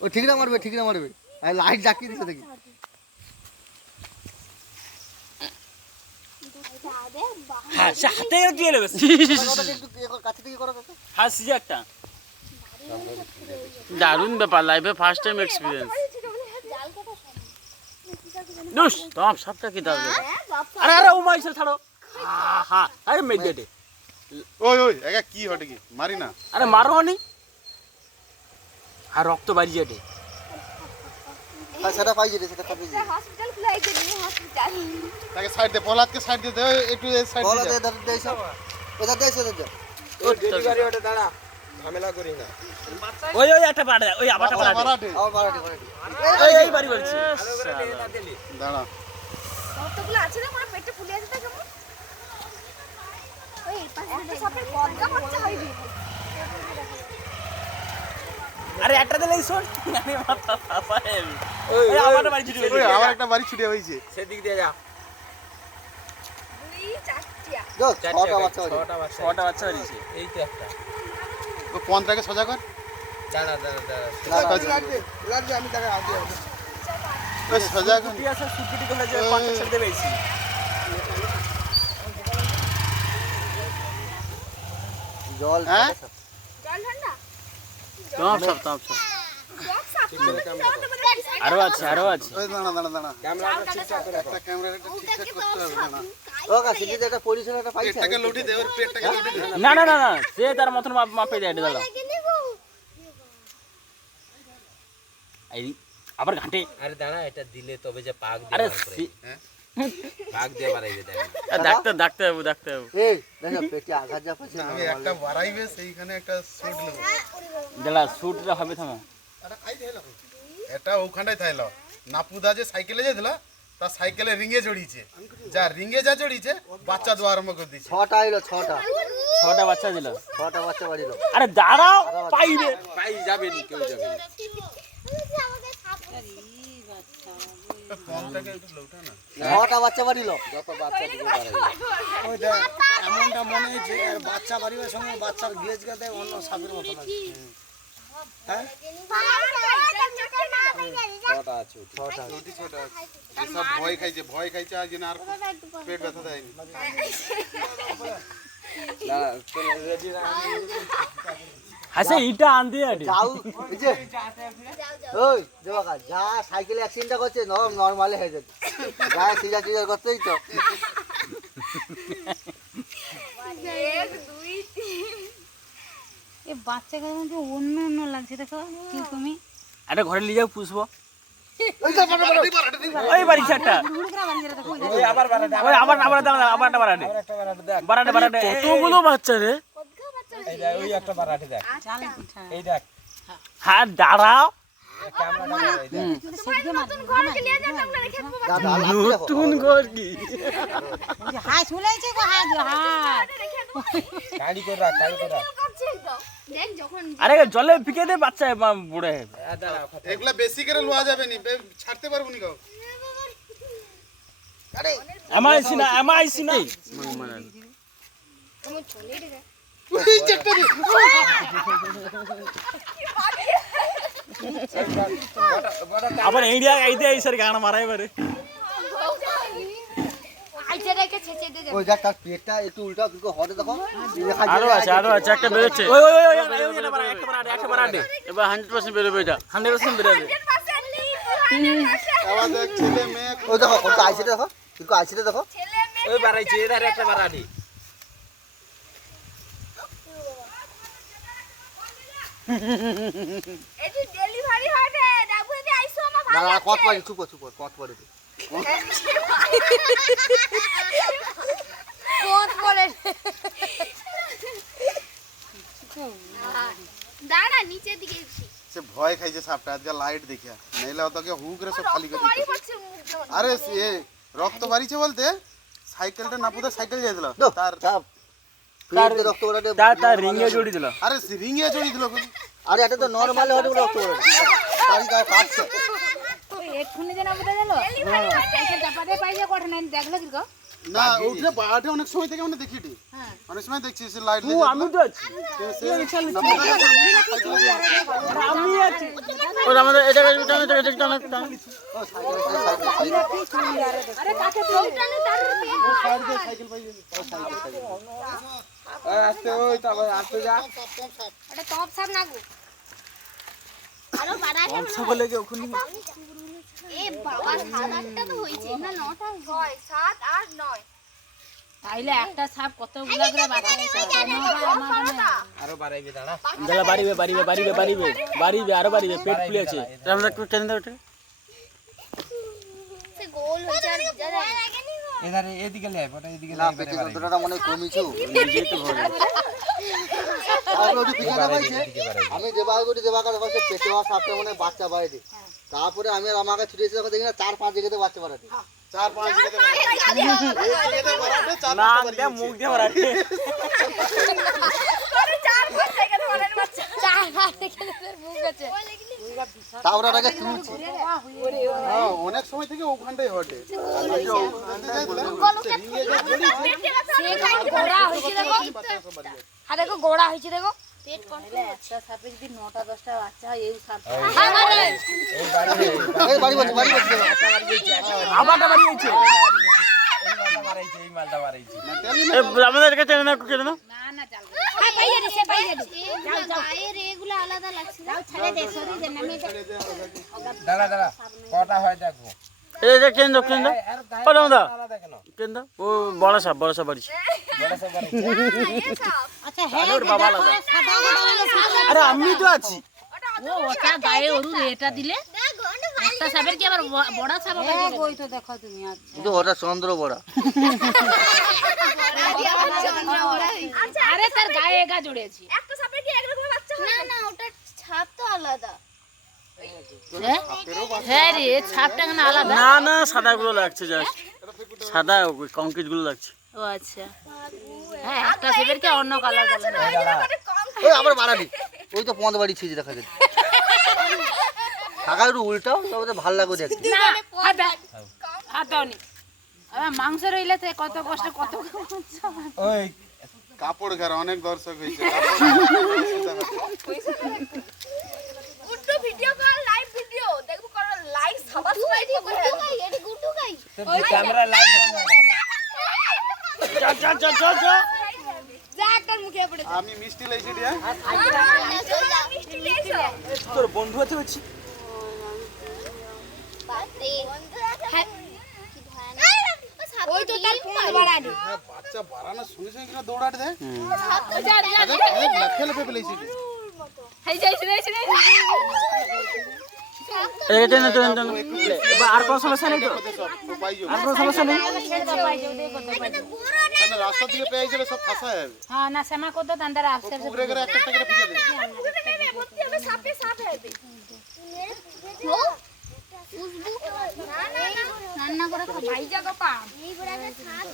ও ঠিক না মারবে আর লাইট জ্বাকিয়ে দিছে দেখি হ্যাঁ সে হাতে দিয়ে নেবে কাছে থেকে করো হাসি একটা দারুণ ব্যাপার লাইফে ফার্স্ট টাইম এক্সপিরিয়েন্স দুস তোম সবটা কি দাও আরে আরে ও মাইসে ছাড়ো হ্যাঁ আরে মেজে দে ওই একা কি হটে কি মারি না আরে মারো নি আর রক্ত বাইরে যাবে সেটা পাইছে সেটা পাইছে হসপিটাল খুলাই দে হসপিটাল তাকে সাইড দে পলাতকে সাইড দে একটু সাইড বলো দে দে দে সব ওটা দে দে ও ডেলিভারি ওটা দাঁড়া ঝামেলা করি না ওই একটা পাড়া ওই আবারটা পাড়া মারাঠে আবার মারাঠি এই বাড়ি বলছি দাঁড়া কতগুলো আছে রে আমার পেটে ফুলে আছে তা কেমন ওই পাশে সবের গদগা বাচ্চা হইবি আরে একটা দিলেই শোন আমি মাথা ফাফাই ওই আবারটা বাড়ি ছুটি ওই আবার একটা বাড়ি ছুটে হইছে সেদিক দিয়ে যা দুই চারটিয়া যো ছটা বাচ্চা হয়েছে এই তো একটা ও পনটাকে সোজা কর দাঁড়া আমি তাকে আগে ওই সোজা কর ছুটি আছে ছুটি করে যে পাঁচটা ছেড়ে দেবে এসি জল হ্যাঁ জল ঠান্ডা সব জগ সাপ আরো আছে ওই দাঁড়া ক্যামেরাটা ঠিকঠাক করে একটা ক্যামেরাটা ঠিকঠাক করতে হবে দাঁড়া ও কাছে যদি একটা পরিষ্কার একটা পাইছে পেটটাকে লুটি দে ওর পেটটাকে লুটি দে না সে তার মতন মাপে দেয় দাদা এই আবার ঘাটে আরে দাঁড়া এটা দিলে তবে যে পাক দিয়ে আরে পাক দিয়ে বাড়াইবে ডাক্তার বাবু এই দেখো পেটে আঘাত যা পাইছে আমি একটা বাড়াইবে সেইখানে একটা শুট নেব দাদা শুটটা হবে থামা এটা ওখানটাই থাইল নাপুদা যে সাইকেলে যেছিল তার সাইকেলে রিঙে জড়িয়েছে যা রিঙে যা জড়িয়েছে বাচ্চা দেওয়া আরম্ভ করে দিয়েছে ছটা হইলো ছটা বাচ্চা দিল ছটা বাচ্চা বাড়িল আরে দাঁড়াও পাইবে পাই যাবে নি কেউ যাবে না ফোনটাকে একটু লউটা না ছটা বাচ্চা বাড়িল যত বাচ্চা দিকে বাড়াইবে ওইটা এমনটা মনে হচ্ছে আর বাচ্চা বাড়িবার সঙ্গে বাচ্চার গ্লেজ গাতে অন্য সাপের মতো লাগে হ্যাঁ ছটা আছে ছোট সব ভয় খাইছে আজ না আর পেট ব্যথা দেয়নি দাঁড়া তোর রেডি রাখ আচ্ছা ইটা আন দিয়ে আরে যাও এই যে ওই দেবাকা যা সাইকেলে অ্যাক্সিডেন্টটা করছে নরমালি হয়ে যাবে যা সিজার করতেই তো এক দুই তিন এ বাচ্চাকে কিন্তু অন্য লাগছে দেখো কি তুমি আরে ঘরে নিয়ে যাও পুষবো ওই যা ওই বাড়ি চারটা হুড় করে বাড়ি যেতে দেখো ওই আবার বারাডে কতগুলো বাচ্চা রে এই দেখ ওই একটা বাড়াটি দেখ চাল পিঠা এই দেখ হ্যাঁ দাঁড়াও ক্যামেরাটা এই দেখ সেদিকে মারবে ঘরকে নিয়ে যেতাম না রেখে দাদা নতুন ঘর কি হাই শুলাইছে গো হাই গাড়ি করে রাখ করছে তো দেখ যখন আরে জলে ফিকে দে বাচ্চা বুড়ে দাঁড়া এগুলা বেশি করে লোয়া যাবে নি ছাড়তে পারবো নি কাউ এমআইসি না তুমি চলে রে আবার ইন্ডিয়া আইতে আইসার গান মারাই বারে আইছে রেখে ছেঁচে দে ওই দেখ তার পেটটা একটু উল্টাও কিন্তু হতে দেখো আরো আছে একটা বেরোচ্ছে ওই একটা বারাডে এবার 100% বেরোবে এটা 100% বেরোবে আবার দেখ ছেলে মেয়ে ওই দেখো ওই আইসিটা দেখো কিন্তু আইসিটা দেখো ছেলে মেয়ে ওই বাড়াইছে এধার একটা বাড়াটি এটি ডেলিভারি হবে ডাবু দি আইসো আমার ভালো দাদা কত পারি চুপ কত পারি কোন করে দাঁড়া নিচের দিকে সে ভয় খাইছে সাপটা আজকে লাইট দেখিয়া নাইলে তোকে হুক রে সব খালি করে বাড়ি দিত পড়ছে মুখ যেমন আরে সে রক্ত বাড়িছে বলতে সাইকেলটা নাপুদা সাইকেল যাইছিল তার পেটে রক্ত ওড়াতে তার রিংয়ে জড়ি দিল আরে রিঙে জড়ি দিল আরে এটা তো নরমালি হতে রক্ত ওড়াতে তারি কাও কাটছে এক্ষুনি যেন আমাদের গেল সাইকেল চাপাতে পাইছে কঠে নাই দেখলো কি গো না ওটা বাড়াটা অনেক সময় থেকে আমরা দেখি অনেক সময় দেখছি সে লাইট আমি তো আছি ও আমাদের এটা সাইকেল পাই আসতে ওই তো আবার আসতে যা এটা টপ সাপ না গো আরো বাড়াতে বলে কি ওখানে এ বাবা 7-8টা তো হইছে না 9টা 6 7 8 9 তাইলে একটা সাপ কতগুলা করে বাচ্চা আরো বাড়াইবে দাঁড়া দাঁড়া বাড়িবে আরো বাড়িবে পেট ফুলে আছে আমরা একটু টেনে দাও এটা সে গোল হইছে আর যারা এধারে এদিকে লাই বড় এদিকে না লাই পেটে যন্ত্রণাটা মনে কমিছে নিজেই তো ভালো তারপরে ওটি পিছাটা পাইছে আমি দেবাকার কাছে পেটে হওয়া সাপটা মনে বাচ্চা বাইরে তারপরে আমি আর আমাকে ছুটে এসে দেখি না 4-5 জায়গাতে বাচ্চা বাড়াতে 4-5 জায়গাতে বাড়াতে 4 না দে মুখ দিয়ে বাড়াতে আরে 4-5 জায়গাতে বাড়ানো বাচ্চা 4-5 থেকে মুখ আছে তারপরে ওটাকে তুলছি হ্যাঁ অনেক সময় থেকে ওখানটাই হটে গোড়া হইছে দেখো হ্যাঁ দেখো গোড়া হইছে দেখো পেট একটা সাপে যদি 9টা 10টা বাচ্চা হয় এই সাপ এই বাড়ি বসে আবারটা বাড়ি হইছে এই মালটা মারাইছে আমাদের কাছে টেনে না না চাল হ্যাঁ পাইয়ে দিছে যাও গায়ের এগুলো আলাদা লাগছে যাও ছেড়ে দে সরি দে নামে দাঁড়া কটা হয় দেখো এই যে কেন ও দাদা আলাদা কেন কেন ও বড় সাপ বাড়িছে বড় সব বাড়াইছে আচ্ছা হ্যাঁ বাবা আলাদা আরে আমি তো আছি ওটা গায়ে ওরু এটা দিলে একটা সাপের কি আবার বড় সাপ হবে ওই তো দেখো তুমি আচ্ছা কিন্তু ওটা চন্দ্র বড়া আরে তার গায়ে এগা জুড়েছি একটা সাপের কি একরকম বাচ্চা হয় না ওটা ছাপ তো আলাদা হ্যাঁ রে ছাপটা কেন আলাদা না সাদা গুলো লাগছে জাস্ট সাদা কংক্রিট গুলো লাগছে ও আচ্ছা হ্যাঁ একটা সাপের কি অন্য কালার ওই আবার বাড়ালি ওই তো পন্দ বাড়ি ছিজি দেখা যায় টাকা একটু উল্টাও তবে তো ভালো লাগবে দেখতে না হাত দাওনি মাংস রইলে তো কত কষ্ট কত ওই কাপড় ঘর অনেক দর্শক হইছে Guddu video call live video দেখো কর লাইভ সবার সময় ঠিক করে এডি গুড্ডু গাই তুই ক্যামেরা লাইট বন্ধ কর না চল যা একটা মুখে পড়ে আমি মিষ্টি লাইছি দিয়া মিষ্টি লেছো তোর বন্ধু আছে বলছি বাতে কি ভয়ানক ওই তো তার ফোন বাড়ানি বাচ্চা বাড়ানোর সঙ্গে সঙ্গে কিনা দৌড়াতে দেয় যা খেলে ফেলে লাইছি হেই যাইছে এটা না আর কোন সমস্যা নেই তো আর কোন সমস্যা নেই রাস্তা থেকে পেয়ে গেলে সব ফাঁসা যাবে হ্যাঁ না সেমা কত তান্দারা আফসার পুকুরে করে একটা করে ফিজে দেবে সাপে সাপ হবে খুশবু না রান্না করে ভাই জাগো পা এই বড়াটা সাপ